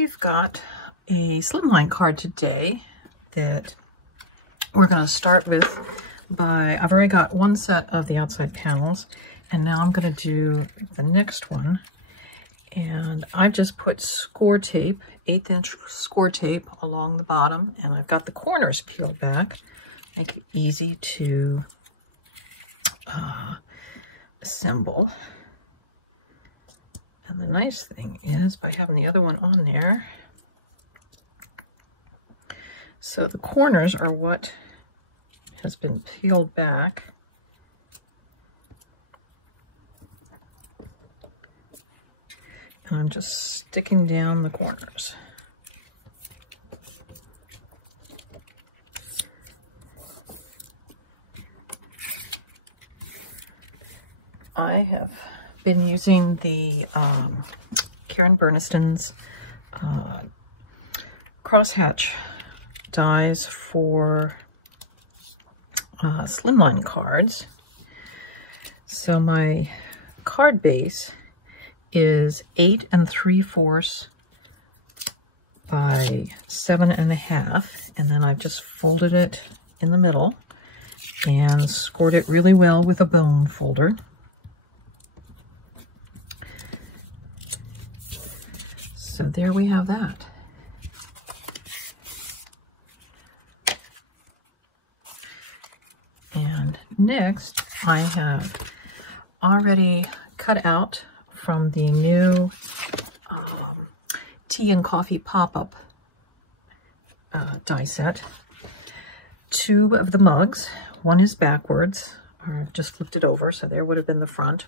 we've got a slimline card today that we're going to start with I've already got one set of the outside panels, and now I'm going to do the next one. And I've just put score tape, 1/8 inch score tape along the bottom, and I've got the corners peeled back. Make it easy to assemble. And the nice thing is, by having the other one on there, so the corners are what has been peeled back. And I'm just sticking down the corners. I have been using the Karen Burniston's crosshatch dies for slimline cards. So my card base is 8 3/4 by 7.5, and then I've just folded it in the middle and scored it really well with a bone folder. So there we have that. And next, I have already cut out from the new Tea and Coffee Pop-Up die set, 2 of the mugs. One is backwards, or I've just flipped it over, so there would have been the front.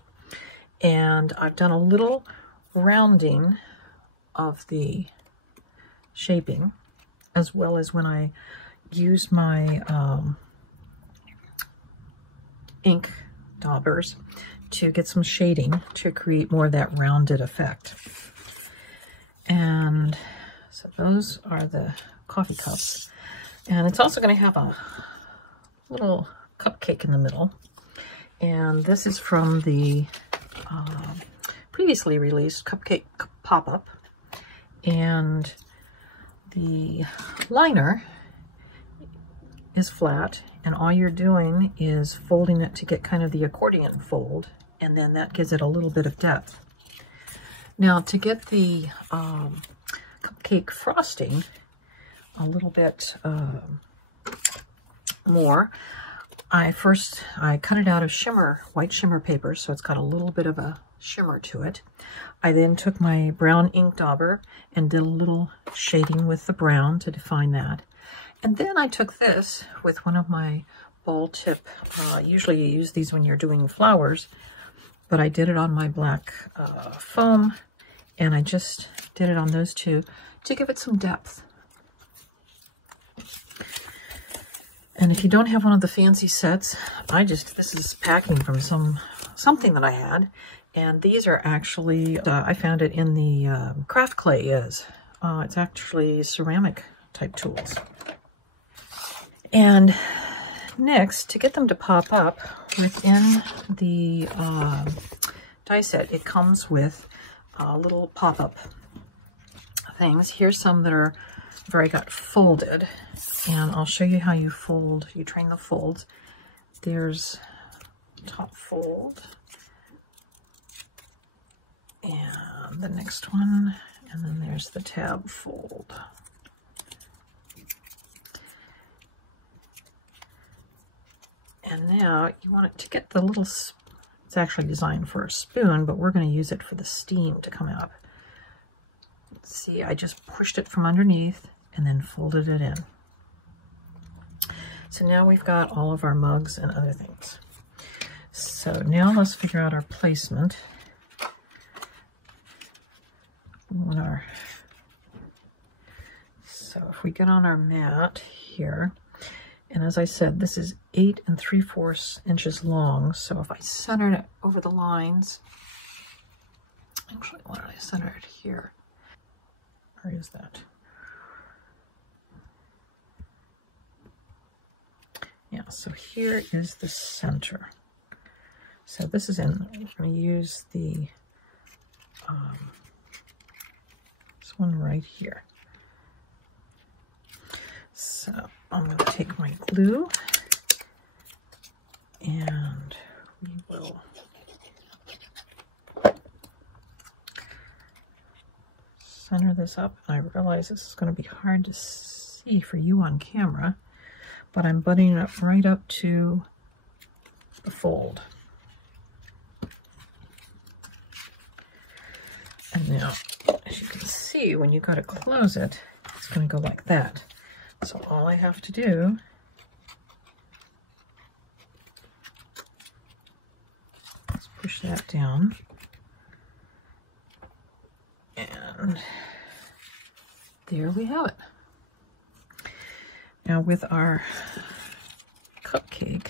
And I've done a little rounding of the shaping, as well as when I use my ink daubers to get some shading to create more of that rounded effect. And so those are the coffee cups. And it's also going to have a little cupcake in the middle. And this is from the previously released Cupcake Pop-Up. And the liner is flat, and all you're doing is folding it to get kind of the accordion fold, and then that gives it a little bit of depth. Now, to get the cupcake frosting a little bit more, I cut it out of white shimmer paper, so it's got a little bit of a shimmer to it. I then took my brown ink dauber and did a little shading with the brown to define that. And then I took this with one of my bowl tip, usually you use these when you're doing flowers, but I did it on my black foam, and I just did it on those two to give it some depth. And if you don't have one of the fancy sets, this is packing from something that I had, and these are actually, I found it in the craft clay it's actually ceramic type tools. And next, to get them to pop up within the die set, it comes with little pop-up things. Here's some that I've already got folded, and I'll show you how you train the folds. There's top fold, and the next one, and then there's the tab fold. And now you want it to get the little, it's actually designed for a spoon, but we're going to use it for the steam to come out. See, I just pushed it from underneath and then folded it in. So now we've got all of our mugs and other things. So now let's figure out our placement. So if we get on our mat here, and as I said, this is 8 3/4 inches long. So if I center it over the lines, actually, why did I center it here? Where is that? Yeah, so here is the center. So this is I'm going to use the This one right here. So I'm going to take my glue and we will center this up. I realize this is going to be hard to see for you on camera, but I'm buttoning it up right up to the fold. And now, as you can see, when you go to close it, it's going to go like that. So all I have to do is push that down. And there we have it. Now with our cupcake,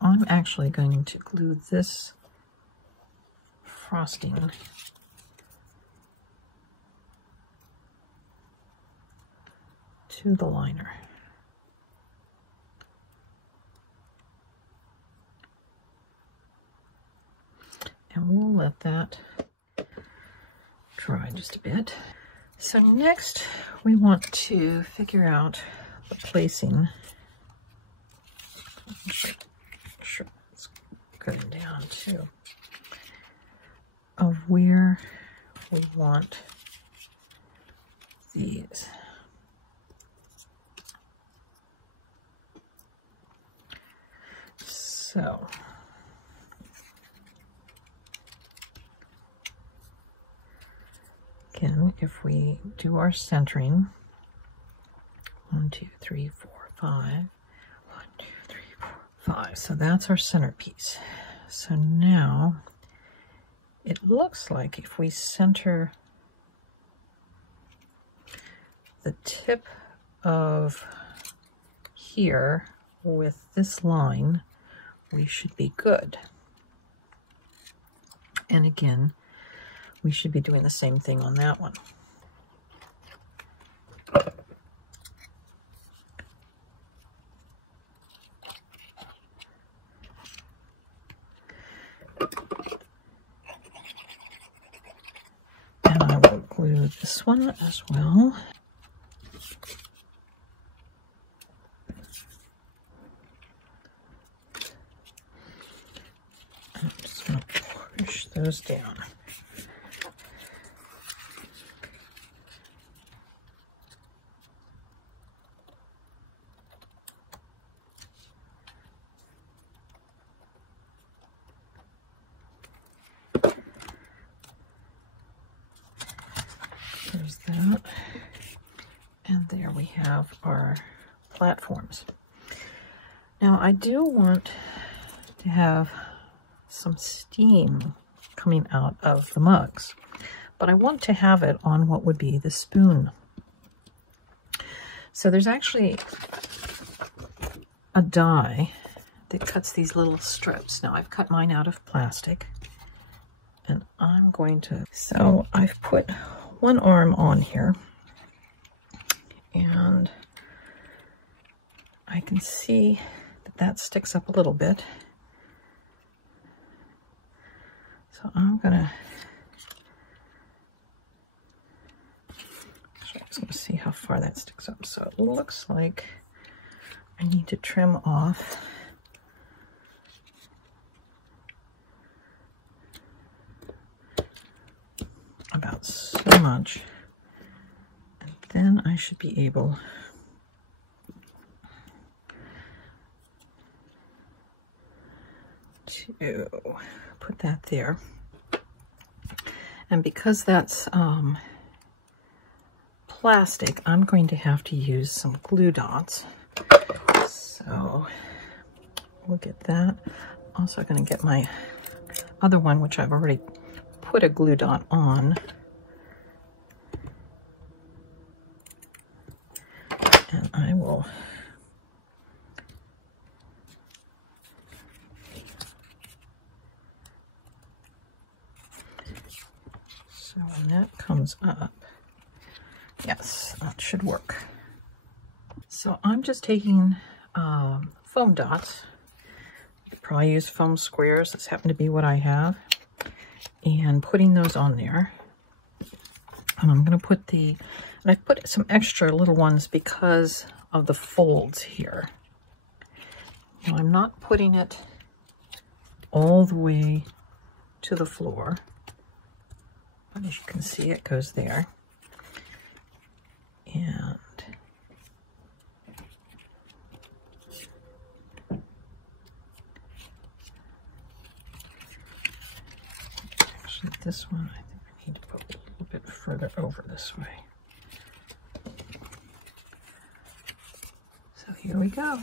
I'm actually going to glue this frosting to the liner. And we'll let that dry just a bit. So next we want to figure out the placing. Sure, it's going down too. Of where we want these. So again, if we do our centering, 1, 2, 3, 4, 5, 1, 2, 3, 4, 5. So that's our centerpiece. So now it looks like if we center the tip of here with this line, we should be good. And again, we should be doing the same thing on that one. And I will glue this one as well. I'm just going to push those down. There's that. And there we have our platforms. Now I do want to have some steam coming out of the mugs, but I want to have it on what would be the spoon. So there's actually a die that cuts these little strips. Now I've cut mine out of plastic, and I'm going to, so I've put one arm on here, and I can see that that sticks up a little bit. So I'm gonna, I'm just gonna see how far that sticks up. So it looks like I need to trim off about so much, and then I should be able to put that there. And because that's plastic, I'm going to have to use some glue dots. So we'll get that. Also going to get my other one, which I've already put a glue dot on. And I will so when that comes up, yes, that should work. So I'm just taking foam dots. You could probably use foam squares. This happened to be what I have. And putting those on there. And I'm going to put and I put some extra little ones because of the folds here. Now I'm not putting it all the way to the floor, but as you can see, it goes there. And actually this one, I think I need to put a little bit further over this way. So here we go.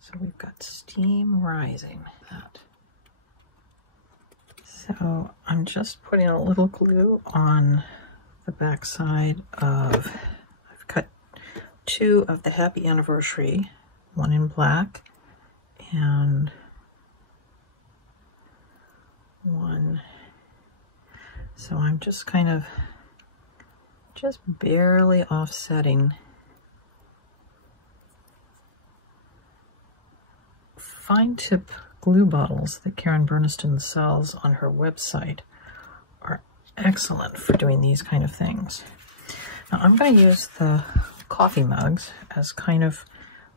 So we've got steam rising. So I'm just putting a little glue on the back side of, I've cut 2 of the Happy Anniversary, one in black and one. So I'm just kind of just barely offsetting. Fine tip glue bottles that Karen Burniston sells on her website are excellent for doing these kind of things. Now I'm going to use the coffee mugs as kind of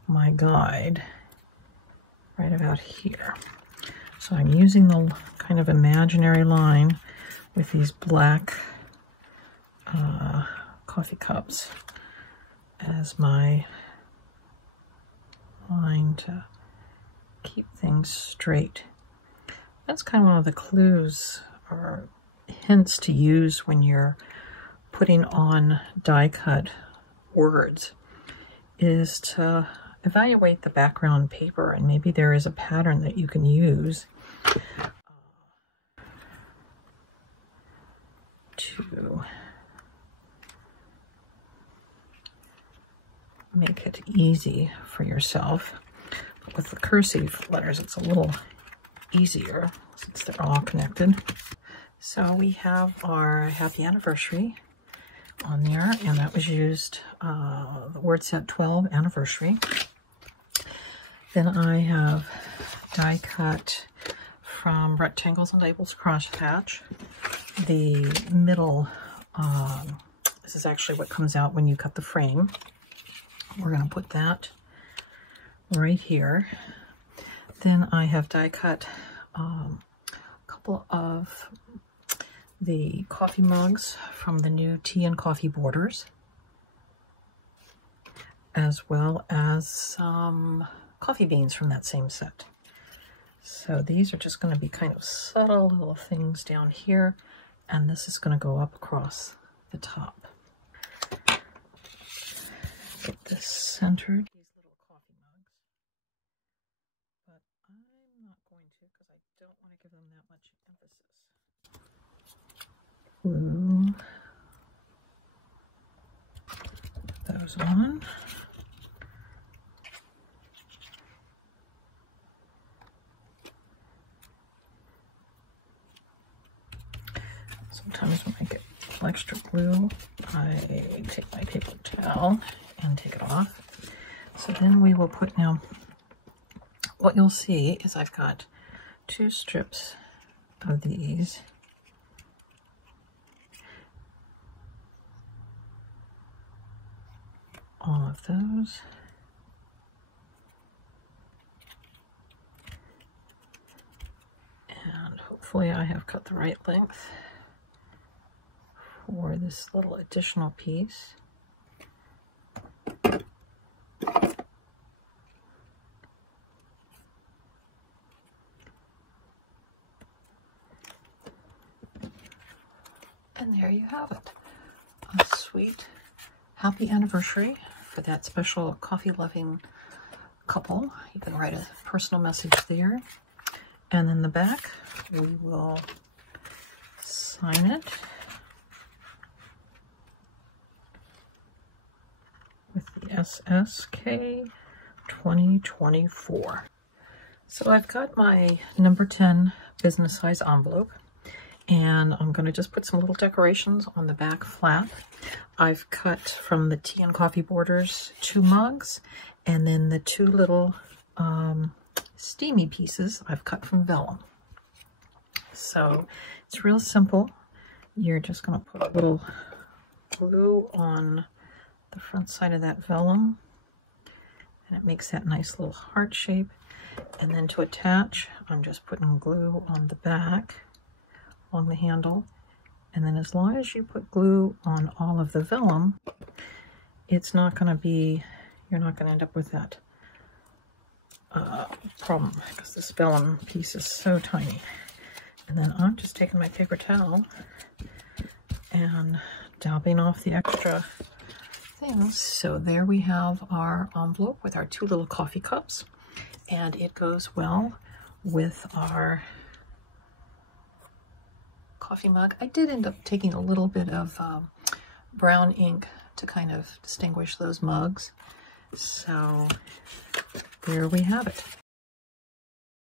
my guide right about here. So I'm using the kind of imaginary line with these black coffee cups as my line to keep things straight. That's kind of one of the clues or hints to use when you're putting on die cut words, is to evaluate the background paper, and maybe there is a pattern that you can use to make it easy for yourself. With the cursive letters, it's a little easier since they're all connected. So we have our Happy Anniversary on there, and that was used, the word set 12 anniversary. Then I have die cut from Rectangles and Labels Crosshatch. The middle, this is actually what comes out when you cut the frame. We're going to put that right here. Then I have die cut a couple of the coffee mugs from the new Tea and Coffee Borders, as well as some coffee beans from that same set. So these are just going to be kind of subtle little things down here, and this is going to go up across the top. Get this centered. These little coffee mugs, but I'm not going to because I don't want to give them that much emphasis. Glue those on. Sometimes when I get extra glue, I take my paper towel and take it off. So then we will put, now what you'll see is I've got 2 strips of these. All of those. And hopefully I have cut the right length for this little additional piece. And there you have it. A sweet happy anniversary for that special coffee-loving couple. You can write a personal message there. And in the back, we will sign it with the SSK 2024. So I've got my number 10 business size envelope, and I'm going to just put some little decorations on the back flap. I've cut from the Tea and Coffee Borders 2 mugs, and then the 2 little steamy pieces I've cut from vellum. So it's real simple. You're just going to put a little glue on the front side of that vellum, and it makes that nice little heart shape. And then to attach, I'm just putting glue on the back along the handle. And then as long as you put glue on all of the vellum, it's not going to be, you're not going to end up with that problem, because this vellum piece is so tiny. And then I'm just taking my paper towel and dabbing off the extra things. So there we have our envelope with our 2 little coffee cups, and it goes well with our coffee mug. I did end up taking a little bit of brown ink to kind of distinguish those mugs. So there we have it.